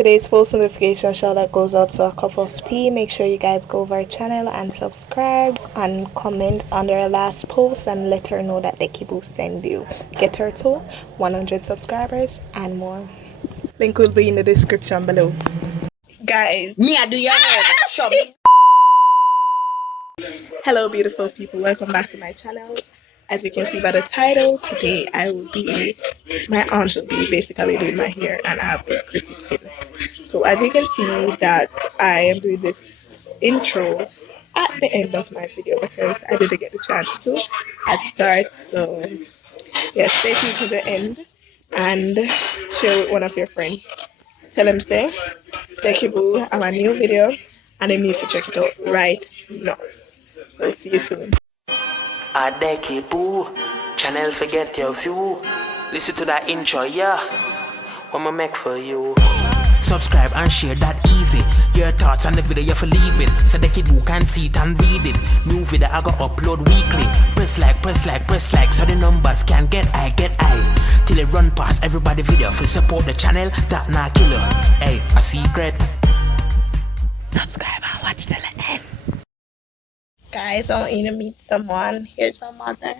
Today's post notification shout out goes out to a cup of tea. Make sure you guys go over our channel and subscribe and comment under our last post and let her know that the Kibu send you. Get her to 100 subscribers and more. Link will be in the description below. Guys. Me, I do your hair. Hello beautiful people, welcome back to my channel. As you can see by the title, today my aunt will be basically doing my hair and I'll be critiquing. So as you can see that I am doing this intro at the end of my video because I didn't get the chance to at start. So yeah, stay tuned to the end and share with one of your friends. Tell them say, thank you boo, I have a new video and they need to check it out right now. So see you soon. Adeki boo, channel forget your view. Listen to that intro, yeah. What I make for you. Subscribe and share that easy. Your thoughts on the video you for leave it. So the kid who can see it and read it. New video I go upload weekly. Press like so the numbers can get high. Till it run past everybody video. For support the channel, that not killer. Hey, a secret. Subscribe and watch till the end. Guys, I want you to meet someone. Here's my mother.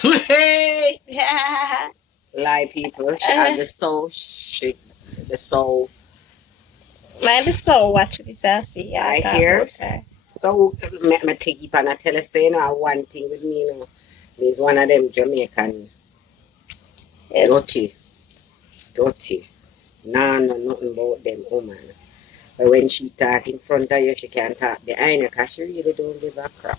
Hey! Yeah. Lie, people. She had the soul shit. The soul. Man, the soul watching this. I see. I hear. So, me take it and I tell her, say, you know, one thing with me, you know. There's one of them Jamaican. Yes. Dirty. Nah, no, nothing about them, oh man. But when she talk in front of you, she can't talk behind you because she really don't give a crap.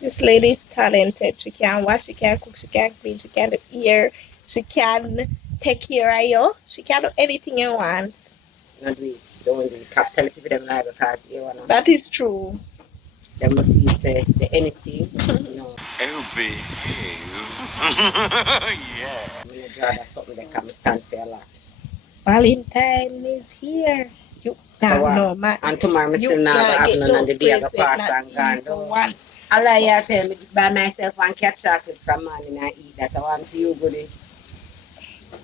This lady is talented. She can wash, she can cook, she can clean, she can do hair, she can take care of you. She can do anything you want. Not do it. Don't do it. Tell people them lie because you wanna. That is true. They must be say the anything. No. Oh, behave. Yeah. I'm gonna draw that something that can stand for a lot. Valentine is here. You no, man. And tomorrow I still not have none of the day I go pass and gone. I like you tell me by myself and catch chocolate from morning and eat that. I want to you goody.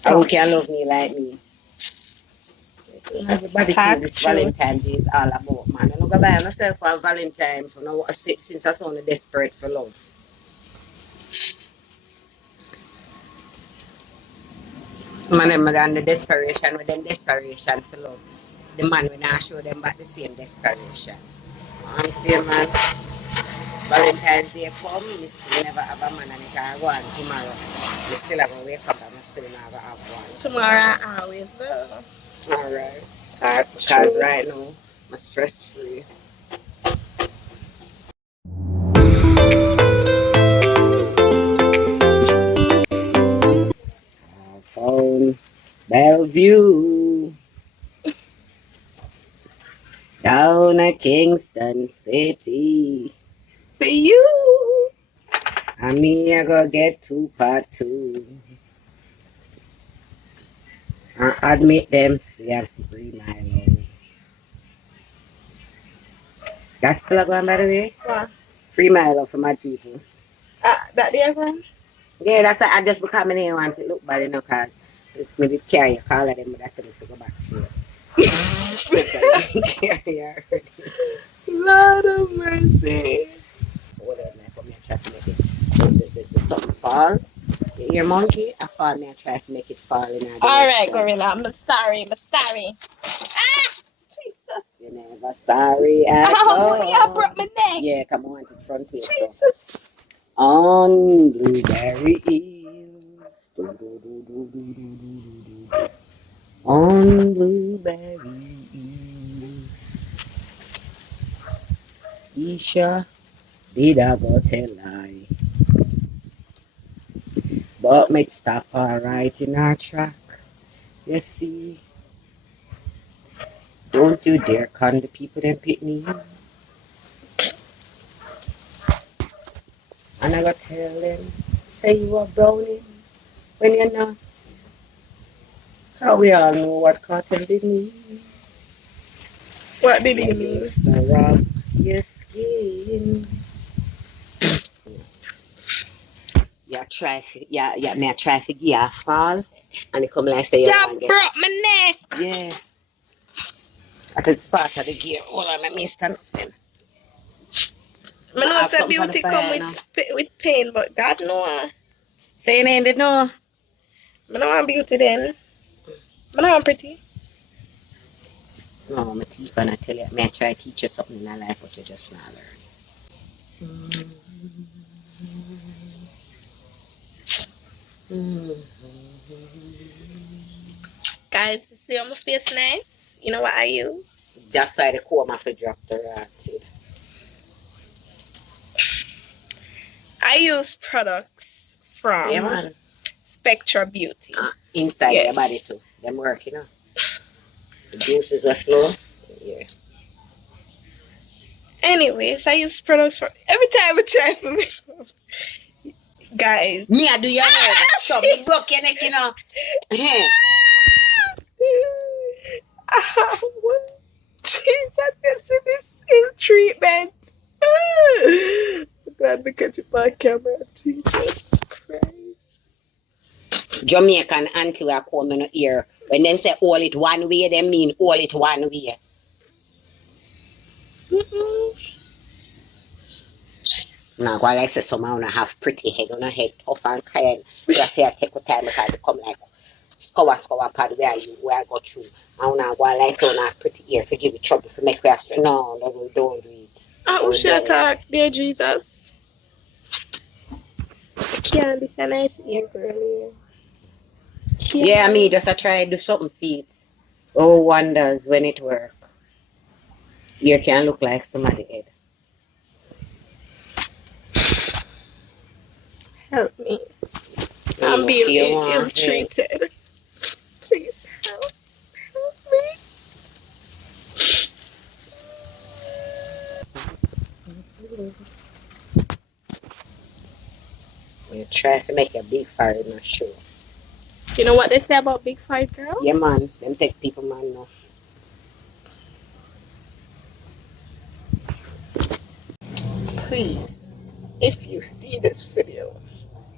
Who can love me like me? Everybody think this Valentine's Day is all about, man. I don't go buy myself for Valentine's for no since I saw desperate for love. Man, I'm on the desperation with them desperation for love. The man will not show them back the same desperation. I'm telling you, man, Valentine's Day come, we still never have a man and it can go on tomorrow. We still have to wake up and we still never have one. Tomorrow I always do. Alright. Because right now, I'm stress free. I found Bellevue down at Kingston City. For you. I mean, I go get 2 part 2. I admit them, yeah, 3 Milo. That's still going, by the way? What? 3 Milo for my people. That the other one? Yeah, that's why I just become an name want to look bad, you know, because maybe carry a call of them, but that's something to go back to it. Carry already. Lord of mercy. Whatever, I try to make it the something fall. Your monkey, I fall me, I try to make it fall in a Alright, Gorilla, I'm sorry. Ah! Jesus. You're never sorry at all. Oh, you broke my neck. Yeah, come on, to front here. Jesus. So. On Blueberry Hills. On Blueberry Hills. Isha did I go tell lie. But might stop her right in our track. You see. Don't you dare con the people that pick me. And I got to tell them, say you are browning when you're not. Because we all know what cotton did mean. What did he mean? Used to rub your skin. Yeah, traffic. Yeah, me a traffic. Yeah, fall. And it come like say you broke my neck. Yeah. At it's part of the gear. Hold on, let me stand up then. I know have the something for the beauty fire, come you know. with pain, but God know. Say your name, did know? I don't want beauty then. I don't want pretty. No, my teeth gonna tell you. May I try to teach you something in my life, but you just not learn. Guys, you see on my face nice? You know what I use? That's why the comb off a drop the rotted. I use products from Yeah, man. Spectra Beauty. Inside Yes. your body too. Them work, you know. The juices are flow. Yeah. Anyways, I use products for every time I try for me. Guys. Me, I do your hair. So me broke your neck, you know. Jesus, this is treatment. I'm glad we catch it on camera. Jesus Christ. Jamaican auntie will come in here. When them say all it one way, they mean all it one way. Now, while I say somehow I have pretty head on a head, tough and tired. You have to take your time because it come like scour pad where I go through. And now while like so I have pretty ear for give you trouble for make you straight. No, don't do it. Oh, shut up, dear Jesus. Can't this a nice ear, girl. Yeah, me just I try to do something feet. Oh, wonders when it work. Ear can look like somebody head. Help me. I'm being ill-treated. Please help. Help me. You try to make a big fire in my show. You know what they say about big fight girls? Yeah, man. Them take people man enough. Please, if you see this video,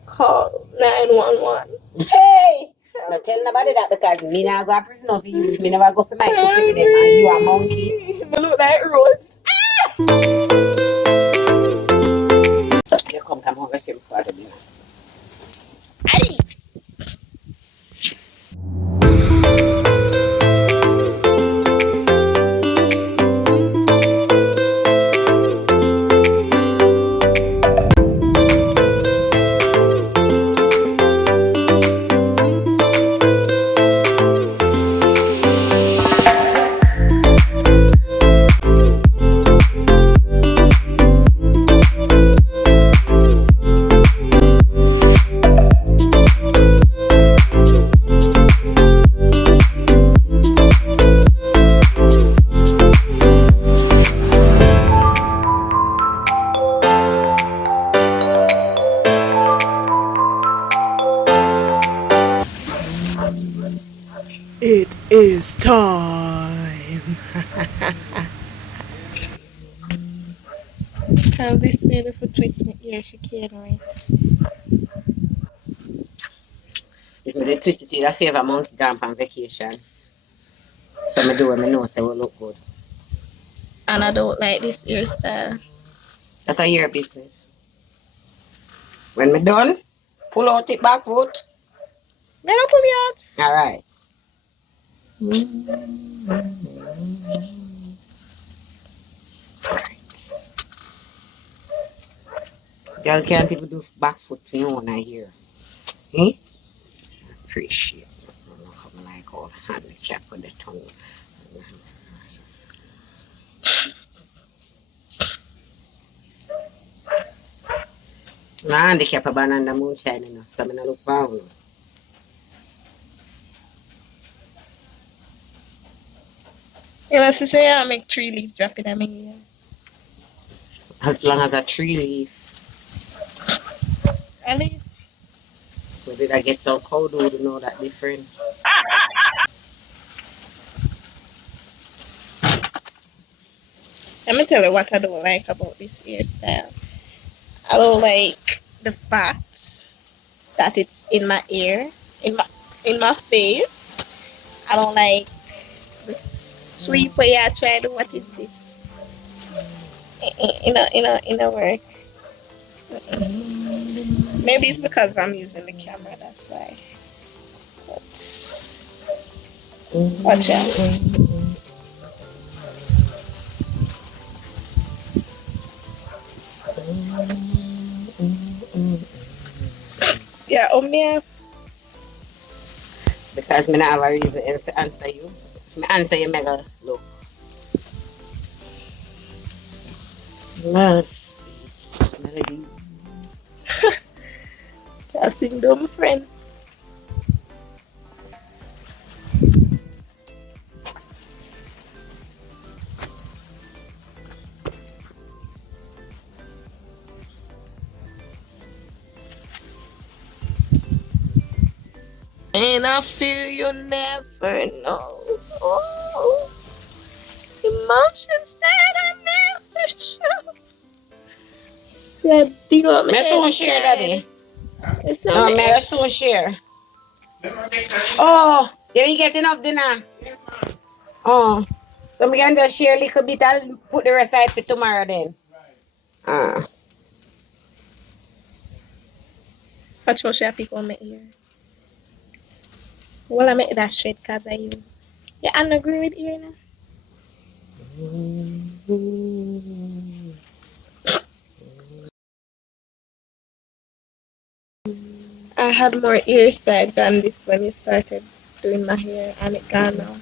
call 911. Hey! Don't tell nobody that because me not go to prison for you. Me never go for my cookie with them and you a monkey. I look like Rose. You come over here before the dinner. Aye. It is time. Tell this sailor for twist my ear, she can't right. If me twist it in a favor monkey gone on vacation. So me do what me know say will look good. And I don't like this hairstyle. That's a your business. When me done, pull out it back foot. Let her pull it out. Alright. Girl can't even do back foot to you when I hear. Eh? Appreciate it. I'm not coming like old handicap with the tongue. Nah, handicap a banana moonshine, you know. So I look brown. You know, she say I make 3 leaf dropping in my ear. As long as a tree leaf. Really? Where did I get some cold to know that difference? Let me tell you what I don't like about this hairstyle. I don't like the fact that it's in my ear, in my face. I don't like the Sweep where you try to what is this? In a work. Maybe it's because I'm using the camera, that's why. But watch out. Yeah, Omiaf. Because me not have a reason to answer you. Me answer you mega look. That's melody. I'll sing to my friend. And I feel you'll never know. Oh, emotions that I never show. Said, dig up my Me soon share daddy. It's No, on me soon share. Oh, you get enough dinner? Oh. So we can just share a little bit and put the rest aside for tomorrow then. Watch how she pick on my ear. Well, I make that straight because of you. Yeah, I don't agree with ear now. I had more ear side than this when you started doing my hair, and it gone now.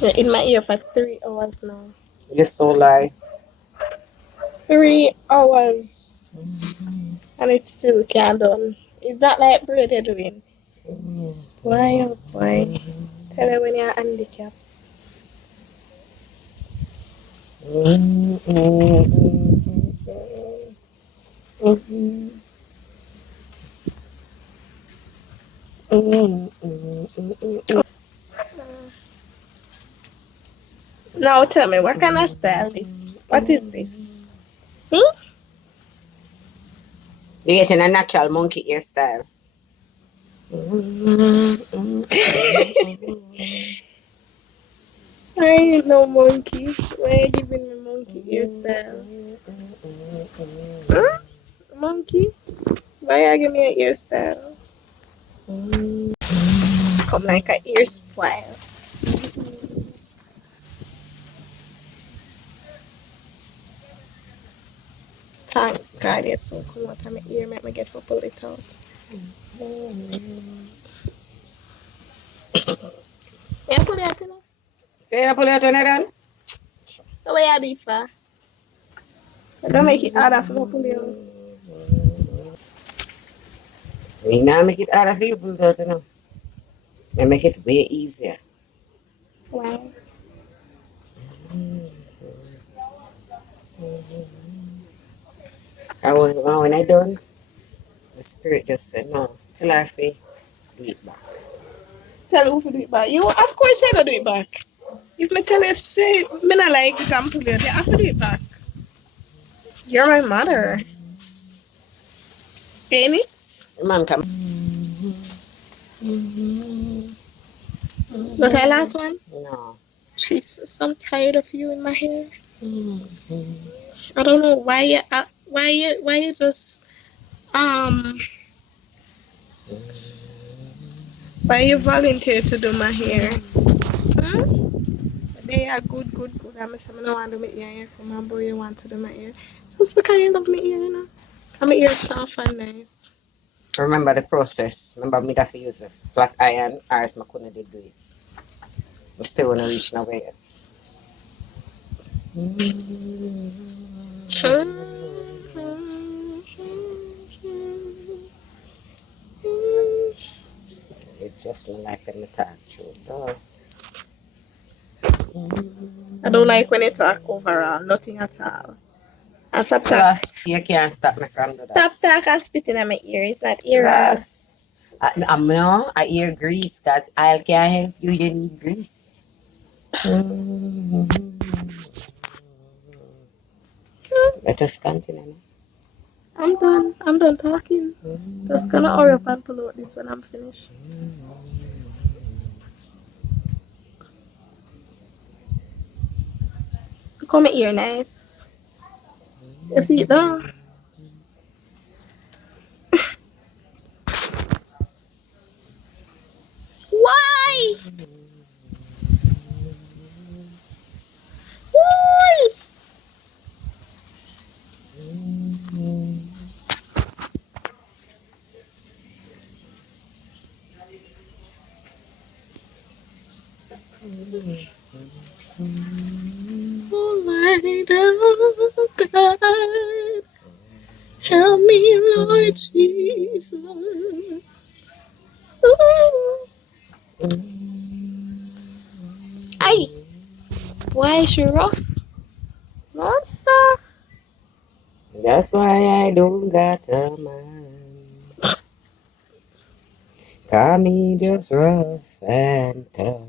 You're in my ear for 3 hours now. You're so lie. 3 hours, and it still can't done. It's not like braid you're doing. Why, oh boy. Tell her when you're handicapped. Now tell me, what kind of style is? What is this? You're getting a natural monkey hairstyle. I ain't no monkey. Why are you giving me monkey hairstyle? Huh? Monkey? Why are you giving me a hairstyle? Come like a ear spoil. Thank God you're so cool out of my ear, make me get to pull it out. Yeah, pull it out, you know? Say you pull it out on it then? The way I do it for. Don't make it harder for me to pull it out. We now make it harder for you to pull it out, you know. We make it way easier. Wow. And when I done, the spirit just said, no, tell her to do it back. Tell who to do it back. You, of course, I gotta do it back. If me tell you, say, me not like it and pull it out, you have to do it back. You're my mother. Ain't it? Man, come. But I last one? No. Jesus, I'm tired of you in my hair. I don't know why you just why you volunteer to do my hair? Huh? They are good. I'm saying I don't want to do my hair. Come on, boy, you want to do my hair? Just because you love my hair, you know. And my hair soft and nice. Remember the process. Remember me that I use a flat iron, or else I couldn't do it. We still want to reach nowhere yet. It just not like when I talk through. I don't like when you talk overall, nothing at all. And stop talk. You can't stop me from doing that. Stop talk and spitting at my ear. It's not ear. Yes. No, I hear grease because I can't help you. You need grease. Let us continue. I'm done. I'm done talking. Just gonna hurry up and pull out this when I'm finished. Come here, nice. You see it there? Why? Why? Oh my God, help me, Lord Jesus. Ooh. Ay, why is she rough? Monster. That's why I don't got a man. Call me just rough and tough.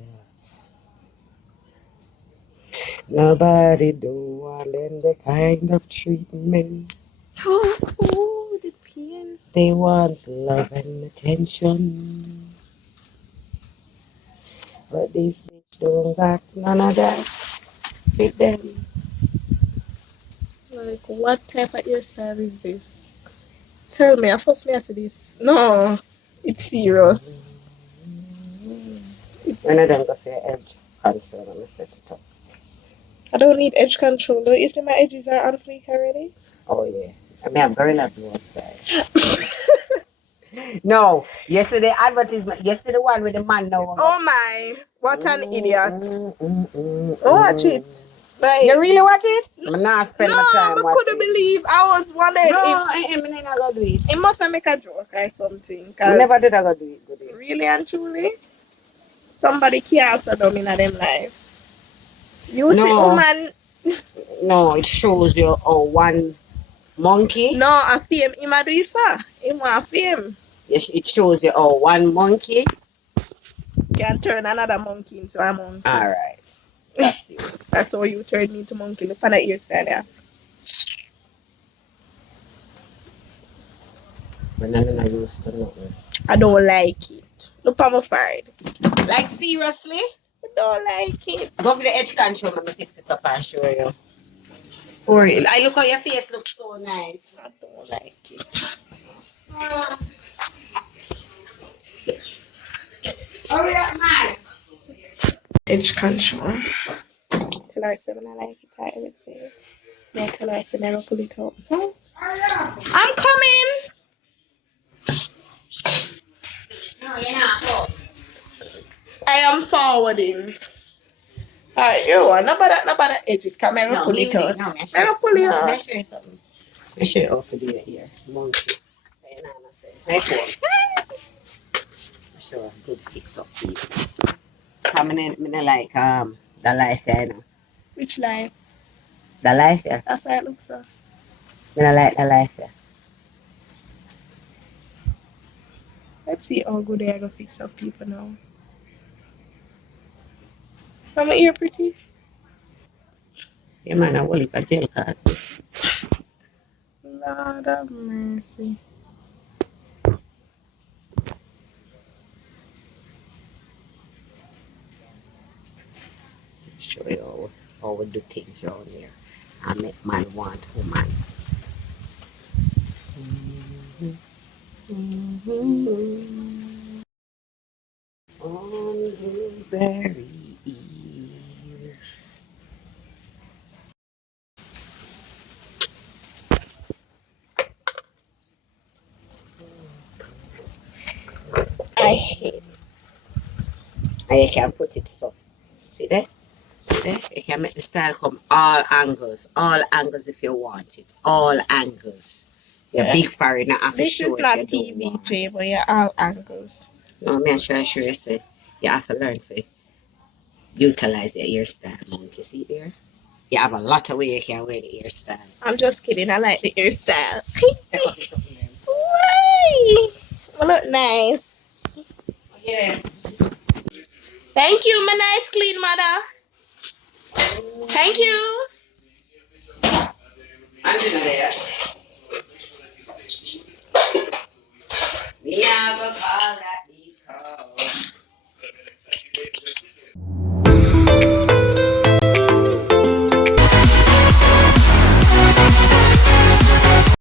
Nobody don't want them the kind of treatment. Oh, the pain. They want love and attention. But these bitch don't got none of that with them. Like, what type of hairstyle is this? Tell me, I first me answer this. No, it's serious. It's. When I don't go for your edge control, I'm gonna set it up. I don't need edge control though. You see my edges are on fleek already? Oh yeah. I mean I'm gorilla blue outside. No, yesterday advertisement. Yesterday the one with the man now. Oh my, what an idiot. Watch it. Like, You really watch it? I'm not spend no, my time I watching. couldn't believe. I was wondering No, if I'm not gonna do it. it must have make a joke or something. I never did I go do it. Good day. Really and truly, somebody can't also them in them life. You see, No. woman. No, it shows you one monkey. No, a fame. Him a do it for. Him want fame. Yes, it shows you one monkey. Can turn another monkey into a monkey. Alright. That's it. That's how you turn me into monkey. Look at that hairstyle there. When I'm not used to nothing. I don't like it. Look at my forehead. Like seriously? I don't like it. Go for the edge control, let me fix it up and show you. For real. I look how your face looks so nice. I don't like it. Hurry up, man. Edge control. Tell her so when I like it, I would say. Then tell her so never pull it out. I'm coming. No, you're not. Oh. I am forwarding. Alright, you want nobody edge it. Come here, pull it out. Never pull it out. Let me show you something. Let me show you how to do it here. Monkey. Nice one. Show a good fix up for you. Coming in like the life here, you know. Which line? The life here. That's why it looks so. I like the life here. Let's see how good I go fix up people now. Am my ear pretty? Yeah, man, I will leave a jail cards this. Lord have mercy. Show you how we do things around here. I make man want woman. On blueberry ears. I hate it. And you can put it so. See there? See there? You can make the style come all angles if you want it. All angles. Your big forehead not have to This show is not if you don't want. TVJ, but you're all angles. No, me sure you say you have to learn to utilize your hairstyle, man. You see there? You have a lot of way you can wear the hairstyle. I'm just kidding. I like the hairstyle. Take off this up there. Why? I look nice. Yeah. Thank you, my nice clean mother. Thank you. Angela there. Me have a call